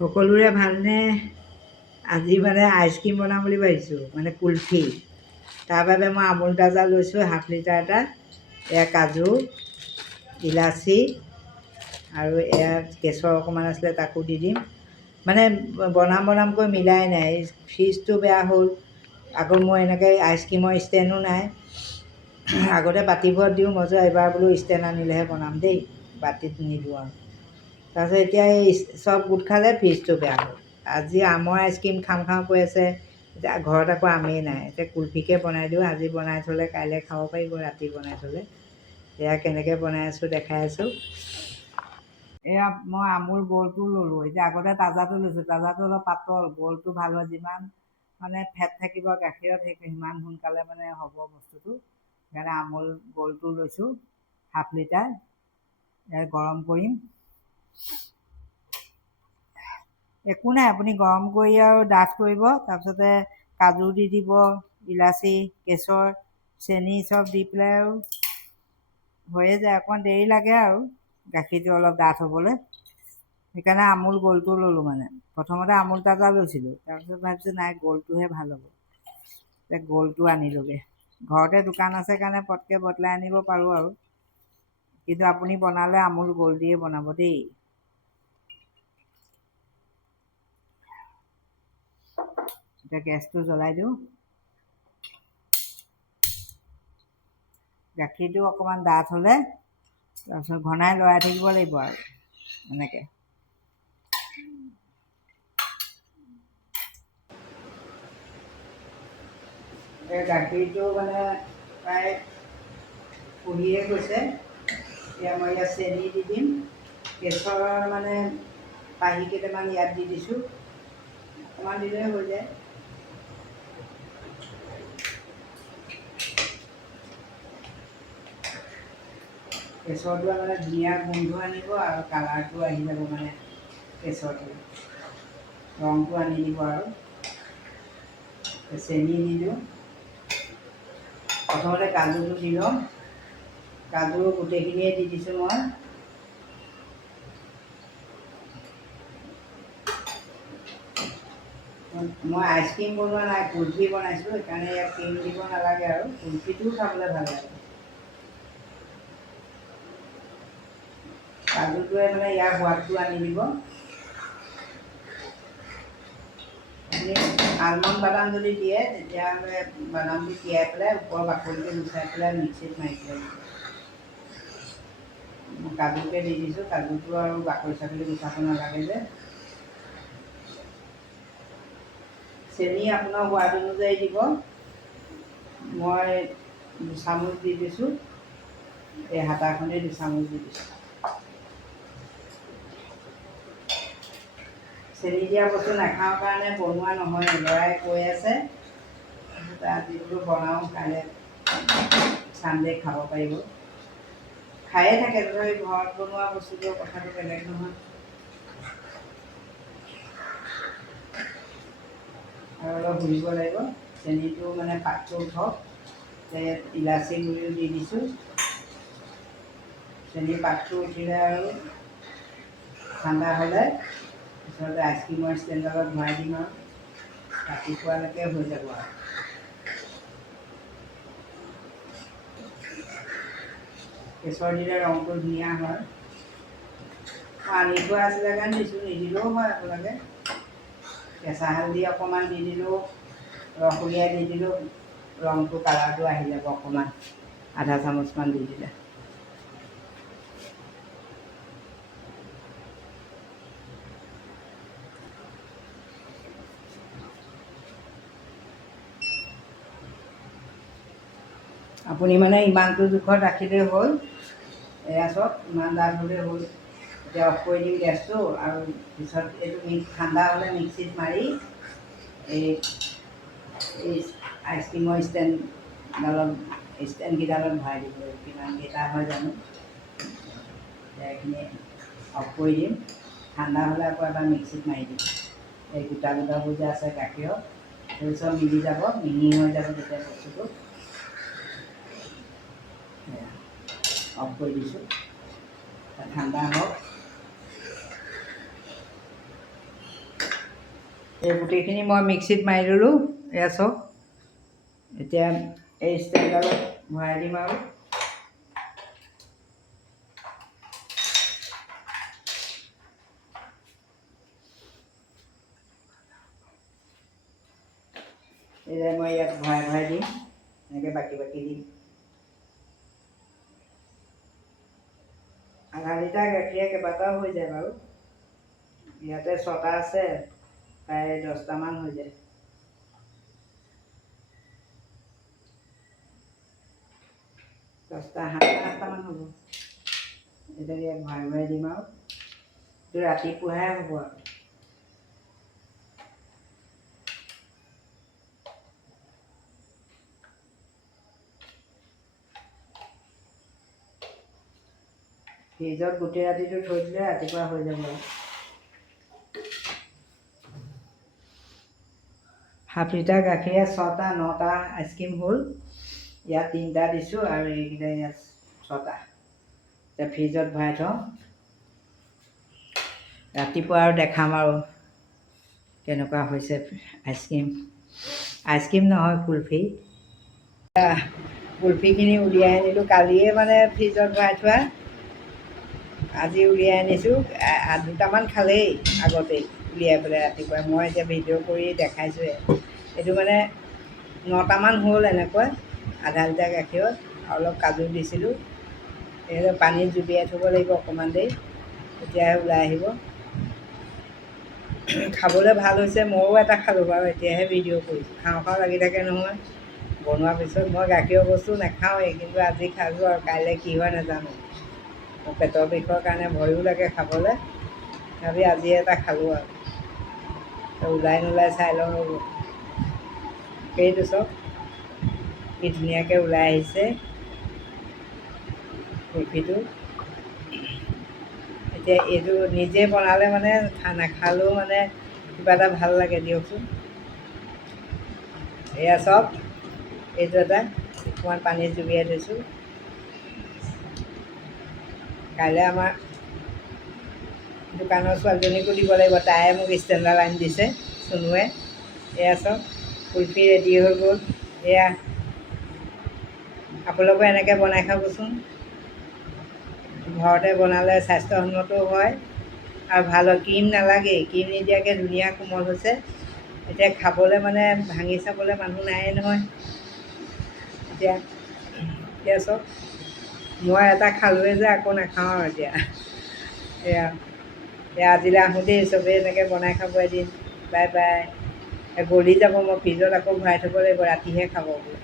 সকলোৰে ভালনে? আজি মানে আইচক্ৰীম বনাম বুলি ভাবিছোঁ, মানে কুলফি। তাৰ বাবে মই আমুল তাজা লৈছোঁ হাফ লিটাৰ এটা, এয়া কাজু, ইলাচি আৰু এয়া কেশৰ অকণমান আছিলে তাকো দি দিম। মানে বনামকৈ মিলাই নাই, ফ্ৰিজটো বেয়া হ'ল। আকৌ মই এনেকৈ আইচক্ৰীমৰ ষ্টেণ্ডো নাই। আগতে বাতিবোৰত দিওঁ, মই যে এবাৰ বোলো ষ্টেণ্ড আনিলেহে বনাম দেই, বাতিত নিদিওঁ আৰু। তাৰপিছত এতিয়া এই চব গোট খালে, ফ্ৰিজটো বেয়া হ'ল। আজি আমৰ আইচক্ৰীম খাওঁ কৈ আছে, এতিয়া ঘৰত আকৌ আমেই নাই। এতিয়া কুলফিকে বনাই দিওঁ, আজি বনাই থ'লে কাইলৈ খাব পাৰিব, ৰাতি বনাই থ'লে। এয়া কেনেকৈ বনাই আছোঁ দেখাই আছোঁ। এয়া মই আমুল গ'ল্ডটো ল'লোঁ। এতিয়া আগতে তাজাটো লৈছোঁ, তাজাটো অলপ পাতল, গ'ল্ডটো ভাল হয়। যিমান মানে ফেট থাকিব গাখীৰত সিমান সোনকালে মানে হ'ব বস্তুটো। সেইকাৰণে আমুল গ'ল্ডটো লৈছোঁ হাফ লিটাৰ। ইয়াত গৰম কৰিম। একো নাই, আপুনি গৰম কৰি আৰু ডাঠ কৰিব। তাৰপিছতে কাজু দি দিব, ইলাচি, কেশৰ, চেনি চব দি পেলাই আৰু হৈয়ে যায়। অকণমান দেৰি লাগে আৰু গাখীৰটো অলপ ডাঠ হ'বলৈ। সেইকাৰণে আমুল গ'ল্ডটো ল'লোঁ। মানে প্ৰথমতে আমুল তাজা লৈছিলোঁ, তাৰপিছত ভাবিছোঁ নাই গ'ল্ডটোহে ভাল হ'ব। এতিয়া গ'ল্ডটো আনিলোগৈ। ঘৰতে দোকান আছে কাৰণে পটকৈ বদলাই আনিব পাৰোঁ আৰু। কিন্তু আপুনি বনালে আমুল গ'ল্ড দিয়ে বনাব দেই। এতিয়া গেছটো জ্বলাই দিওঁ। গাখীৰটো অকণমান ডাঠ হ'লে তাৰপিছত ঘনাই লৰাই থাকিব লাগিব আৰু এনেকৈ। এই গাখীৰটো মানে প্ৰায় ফুলিয়ে গৈছে। এতিয়া মই ইয়াত চেনি দি দিম। কেশৰৰ মানে পাহি কেইটামান ইয়াত দি দিছোঁ, অকণমান দিলেই হৈ যায়। কেশৰটোৱে মানে ধুনীয়া গোন্ধ আনিব আৰু কালাৰটো আহি যাব। মানে কেশৰটো ৰংটো আনি দিব আৰু। চেনি দি দিওঁ। প্ৰথমতে কাজুটো দি লওঁ। কাজু গোটেইখিনিয়ে দি দিছোঁ মই। মই আইচক্ৰীম বনোৱা নাই, কুলফি বনাইছোঁ। সেইকাৰণে ইয়াত ক্ৰীম দিব নালাগে আৰু কুলফিটোও খাবলৈ ভাল লাগে। কাজুটোৱে মানে ইয়াৰ সোৱাদটো আনি দিব। আপুনি আলমণ্ড বাদাম যদি দিয়ে তেতিয়াহ'লে বাদামটো তিয়াই পেলাই ওপৰৰ বাকলিটো গুচাই পেলাই মিক্সিত মাৰি দিব লাগিব। মই কাজুকে দি দিছোঁ, কাজুটো আৰু বাকলি চাকলি গুচাব নালাগে যে। চেনি আপোনাৰ সোৱাদ অনুযায়ী দিব। মই 2 চামুচ দি দিছোঁ। এই হাতাখনেই 2 চামুচ দি দিছোঁ। চেনি দিয়া বস্তু নাখাওঁ কাৰণে বনোৱা নহয়। ল'ৰাই কৈ আছে, আজি বোলো বনাওঁ, কাইলৈ চানডে খাব পাৰিব। খায়ে থাকে, তথাপি ঘৰত বনোৱা বস্তুটোৰ কথাটো বেলেগ নহয়। আৰু অলপ ঘূৰিব লাগিব। চেনিটো মানে পাকটো উঠক। ইলাচি গুড়িও দি দিছোঁ। চেনি পাকটো উঠিলে আৰু ঠাণ্ডা হ'লে পিছতে আইচক্ৰীমৰ ষ্টেণ্ডত ভৰাই দিম আৰু ৰাতিপুৱালৈকে হৈ যাব আৰু। কেশৰ দিলে ৰংটো ধুনীয়া হয়। আনি থোৱা আছিলে কাৰণে দিছোঁ, নিদিলেও হয় আপোনালোকে। কেঁচা হালধি অকণমান দি দিলেও, ৰস উলিয়াই দি দিলেও ৰংটো কালাৰটো আহি যাব অকণমান, আধা চামুচমান দি দিলে। আপুনি মানে ইমানটো জোখত ৰাখিলেই হ'ল। এয়া চব ইমান ডাঠ হ'লেই হ'ল। এতিয়া অফ কৰি দিম গেছটো আৰু পিছত এইটো ঠাণ্ডা হ'লে মিক্সিত মাৰি এই আইচক্ৰীমৰ ষ্টেণ্ডকেইডালত ভৰাই দিব লাগিব। কিমানকেইটা হয় জানো। এইখিনি অফ কৰি দিম। ঠাণ্ডা হ'লে আকৌ এবাৰ মিক্সিত মাৰি দিম। এই গোটাবোৰ যে আছে গাখীৰত, সেই চব মিলি যাব, মিহি হৈ যাব তেতিয়া বস্তুটো। অফ কৰি দিছোঁ, ঠাণ্ডা হওক। এই গোটেইখিনি মই মিক্সিত মাৰি ল'লোঁ। এয়া চাওক, এতিয়া এই ষ্টেণ্ডডালত ভৰাই দিম আৰু এতিয়া মই ইয়াত ভৰাই ভৰাই দিম, এনেকৈ বাকী বাকী দিম। আধা লিটাৰ গাখীৰে কেইবাটাও হৈ যায় বাৰু। ইয়াতে 6টা আছে, প্ৰায় 10টামান হৈ যায়। 10টা 7টামান হ'ব। এতিয়া ইয়াত ভৰাই ভৰাই দিম আৰু এইটো ৰাতিপুৱাহে হ'ব আৰু। ফ্ৰিজত গোটেই ৰাতিটো থৈ দিলে ৰাতিপুৱা হৈ যাব। 7 লিটাৰ গাখীৰে 6টা 9টা আইচক্ৰীম হ'ল। ইয়াত 3টা দিছোঁ আৰু এইকেইটা ইয়াত 6টা। এতিয়া ফ্ৰিজত ভৰাই থওঁ, ৰাতিপুৱা আৰু দেখাম আৰু কেনেকুৱা হৈছে আইচক্ৰীম। আইচক্ৰীম নহয়, কুলফি। কুলফিখিনি উলিয়াই আনিলোঁ, কালিয়ে মানে ফ্ৰিজত ভৰাই থোৱা, আজি উলিয়াই আনিছোঁ। 2টামান খালেই আগতেই উলিয়াই পেলাই ৰাতিপুৱা। মই এতিয়া ভিডিঅ' কৰি দেখাইছোঁহে। এইটো মানে 9টামান হ'ল এনেকুৱা, আধা লিটাৰ গাখীৰত অলপ কাজু দিছিলোঁ। এই পানীত জুবিয়াই থ'ব লাগিব অকণমান দেৰি, তেতিয়াহে ওলাই আহিব। খাবলৈ ভাল হৈছে। ময়ো এটা খালোঁ বাৰু, এতিয়াহে ভিডিঅ' কৰিছোঁ। খাওঁ খাওঁ লাগি থাকে নহয় বনোৱাৰ পিছত। মই গাখীৰৰ বস্তু নাখাওঁৱেই, কিন্তু আজি খালোঁ আৰু কাইলৈ কি হয় নাজানো। মোৰ পেটৰ বিষৰ কাৰণে ভয়ো লাগে খাবলৈ, তথাপি আজি এটা খালোঁ আৰু। ওলাই নোলাই চাই লওঁ ৰ'ব। সেইটো চাওক কি ধুনীয়াকৈ ওলাই আহিছে কুলফিটো। এতিয়া এইটো নিজে বনালে মানে নাখালেও মানে কিবা এটা ভাল লাগে দিয়কচোন। এয়া চাওক, এইটো এটা অকণমান পানীত জুবিয়াই থৈছোঁ। কাইলৈ আমাৰ দোকানৰ ছোৱালীজনীকো দিব লাগিব, তাইয়ে মোক ষ্টেণ্ডাৰ আনি দিছে, চুনুৱে। এয়া চাওক, কুলফি ৰেডি হৈ গ'ল। এয়া আপোনালোকে এনেকৈ বনাই খাবচোন। ঘৰতে বনালে স্বাস্থ্যসন্মতও হয় আৰু ভাল হয়। ক্ৰীম নালাগেই, ক্ৰীম নিদিয়াকৈ ধুনীয়া কোমল হৈছে। এতিয়া খাবলৈ মানে ভাঙি চাবলৈ মানুহ নাইয়ে নহয়। এতিয়া চাওক, মই এটা খালোঁৱে যে আকৌ নাখাওঁ আৰু এতিয়া। এয়া আজিলৈ আহোঁ দেই, চবেই এনেকৈ বনাই খাব এদিন। Bye bye. গলি যাব, মই ফ্ৰিজত আকৌ ভৰাই থ'ব লাগিব, ৰাতিহে খাব বোলে।